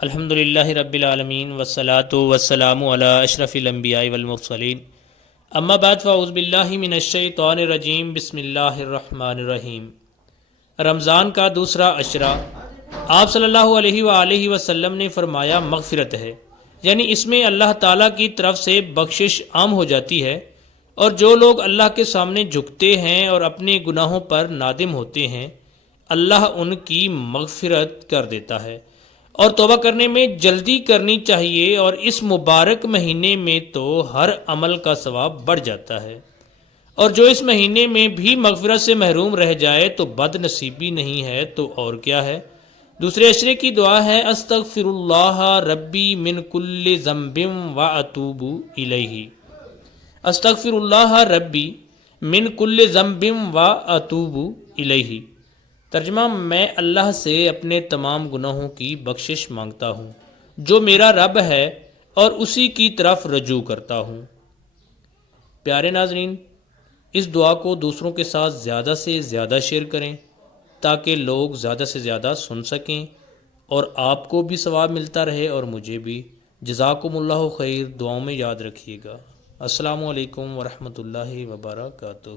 الحمدللہ رب العالمین والصلاة والسلام علی اشرف الانبیاء والمرسلین اما بعد فاعوذ باللہ من الشیطان الرجیم بسم اللہ الرحمن الرحیم۔ رمضان کا دوسرا عشرہ آپ صلی اللہ علیہ وآلہ وسلم نے فرمایا مغفرت ہے، یعنی اس میں اللہ تعالیٰ کی طرف سے بخشش عام ہو جاتی ہے، اور جو لوگ اللہ کے سامنے جھکتے ہیں اور اپنے گناہوں پر نادم ہوتے ہیں اللہ ان کی مغفرت کر دیتا ہے، اور توبہ کرنے میں جلدی کرنی چاہیے، اور اس مبارک مہینے میں تو ہر عمل کا ثواب بڑھ جاتا ہے، اور جو اس مہینے میں بھی مغفرت سے محروم رہ جائے تو بد نصیبی نہیں ہے تو اور کیا ہے۔ دوسرے عشرے کی دعا ہے استغفر اللہ ربی من کل ذنب واتوب الیہ۔ استغفر اللہ ربی من کل ذنب واتوب الیہ، ترجمہ میں اللہ سے اپنے تمام گناہوں کی بخشش مانگتا ہوں جو میرا رب ہے اور اسی کی طرف رجوع کرتا ہوں۔ پیارے ناظرین، اس دعا کو دوسروں کے ساتھ زیادہ سے زیادہ شیئر کریں تاکہ لوگ زیادہ سے زیادہ سن سکیں اور آپ کو بھی ثواب ملتا رہے اور مجھے بھی۔ جزاکم اللہ خیر، دعاؤں میں یاد رکھیے گا۔ السلام علیکم ورحمۃ اللہ وبرکاتہ۔